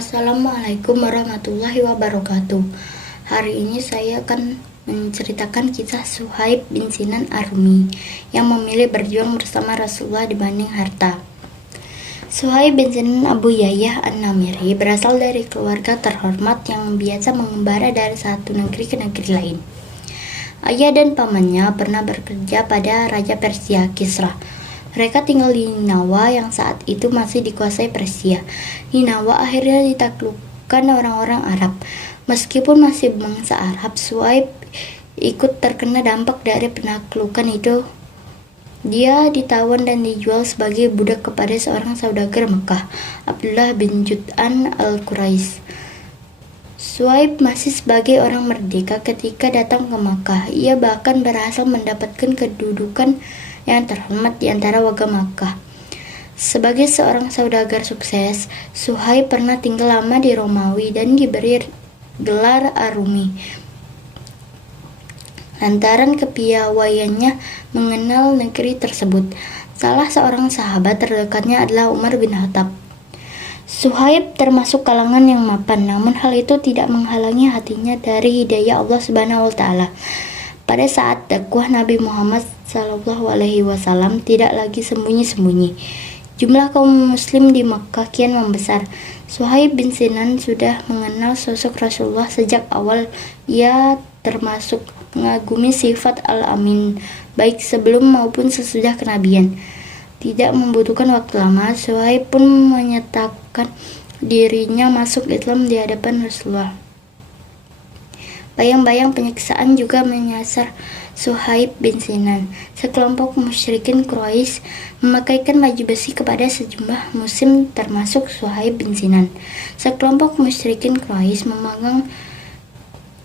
Assalamualaikum warahmatullahi wabarakatuh. Hari ini saya akan menceritakan kisah Suhaib bin Sinan Ar-Rumi yang memilih berjuang bersama Rasulullah dibanding harta. Suhaib bin Sinan Abu Yahyah An-Namiri berasal dari keluarga terhormat yang biasa mengembara dari satu negeri ke negeri lain. Ayah dan pamannya pernah bekerja pada Raja Persia Kisra. Mereka tinggal di Ninawa yang saat itu masih dikuasai Persia. Ninawa akhirnya ditaklukkan orang-orang Arab. Meskipun masih bangsa Arab, Suhaib ikut terkena dampak dari penaklukan itu. Dia ditawan dan dijual sebagai budak kepada seorang saudagar Mekah, Abdullah bin Jud'an al-Quraisy. Suhaib masih sebagai orang merdeka ketika datang ke Makkah. Ia bahkan berhasil mendapatkan kedudukan yang terhormat di antara warga Makkah. Sebagai seorang saudagar sukses, Suhaib pernah tinggal lama di Romawi dan diberi gelar Ar-Rumi lantaran kepiawaiannya mengenal negeri tersebut. Salah seorang sahabat terdekatnya adalah Umar bin Khattab. Suhaib termasuk kalangan yang mapan, namun hal itu tidak menghalangi hatinya dari hidayah Allah Subhanahu wa Ta'ala. Pada saat dakwah Nabi Muhammad SAW tidak lagi sembunyi-sembunyi, jumlah kaum muslim di Makkah kian membesar. Suhaib bin Sinan sudah mengenal sosok Rasulullah sejak awal. Ia termasuk mengagumi sifat Al-Amin, baik sebelum maupun sesudah kenabian. Tidak membutuhkan waktu lama, Suhaib pun menyatakan dirinya masuk Islam di hadapan Rasulullah. Bayang-bayang penyiksaan juga menyasar Suhaib bin Sinan. Sekelompok musyrikin Quraisy memakaikan baju besi kepada sejumlah muslim termasuk Suhaib bin Sinan. Sekelompok musyrikin Quraisy memegang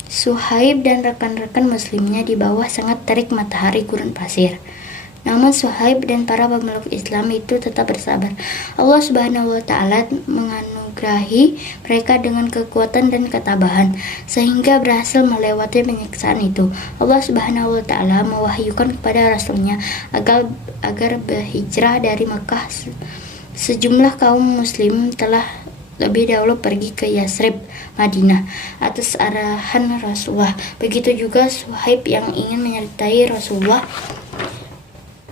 Suhaib dan rekan-rekan muslimnya di bawah sangat terik matahari gurun pasir. Namun Suhaib dan para pemeluk Islam itu tetap bersabar. Allah Subhanahu wa Ta'ala menganugerahi mereka dengan kekuatan dan ketabahan sehingga berhasil melewati penyiksaan itu. Allah Subhanahu wa Ta'ala mewahyukan kepada Rasulnya agar berhijrah dari Makkah. Sejumlah kaum muslim telah lebih dahulu pergi ke Yasrib, Madinah, atas arahan Rasulullah. Begitu juga Suhaib yang ingin menyertai Rasulullah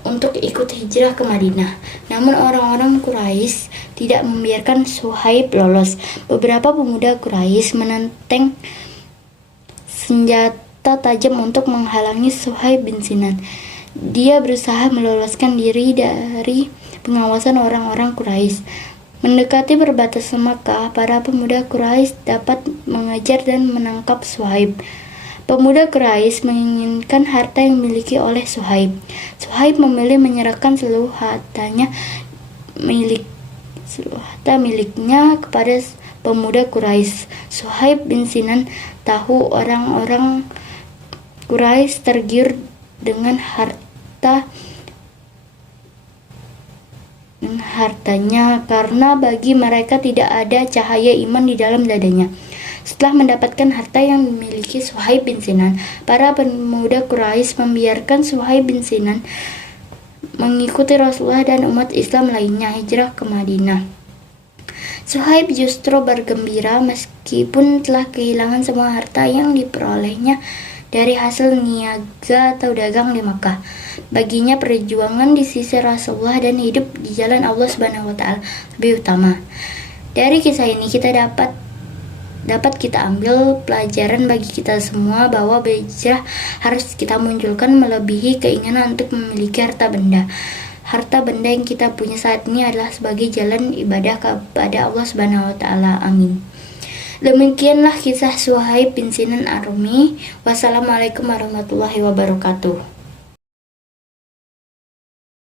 untuk ikut hijrah ke Madinah. Namun orang-orang Quraisy tidak membiarkan Suhaib lolos. Beberapa pemuda Quraisy menenteng senjata tajam untuk menghalangi Suhaib bin Sinan. Dia berusaha meloloskan diri dari pengawasan orang-orang Quraisy. Mendekati perbatasan Makkah, para pemuda Quraisy dapat mengejar dan menangkap Suhaib. Pemuda Quraisy menginginkan harta yang dimiliki oleh Suhaib. Suhaib memilih menyerahkan seluruh harta miliknya kepada pemuda Quraisy. Suhaib bin Sinan tahu orang-orang Quraisy tergiur dengan hartanya karena bagi mereka tidak ada cahaya iman di dalam dadanya. Setelah mendapatkan harta yang dimiliki Suhaib bin Sinan, para pemuda Quraisy membiarkan Suhaib bin Sinan mengikuti Rasulullah dan umat Islam lainnya hijrah ke Madinah. Suhaib justru bergembira meskipun telah kehilangan semua harta yang diperolehnya dari hasil niaga atau dagang di Makkah. Baginya perjuangan di sisi Rasulullah dan hidup di jalan Allah Subhanahu wa Ta'ala lebih utama. Dari kisah ini kita dapat kita ambil pelajaran bagi kita semua bahwa berhijrah harus kita munculkan melebihi keinginan untuk memiliki harta benda. Harta benda yang kita punya saat ini adalah sebagai jalan ibadah kepada Allah Subhanahu wa Ta'ala. Amin. Demikianlah kisah Suhaib bin Sinan Ar-Rumi. Wassalamualaikum warahmatullahi wabarakatuh.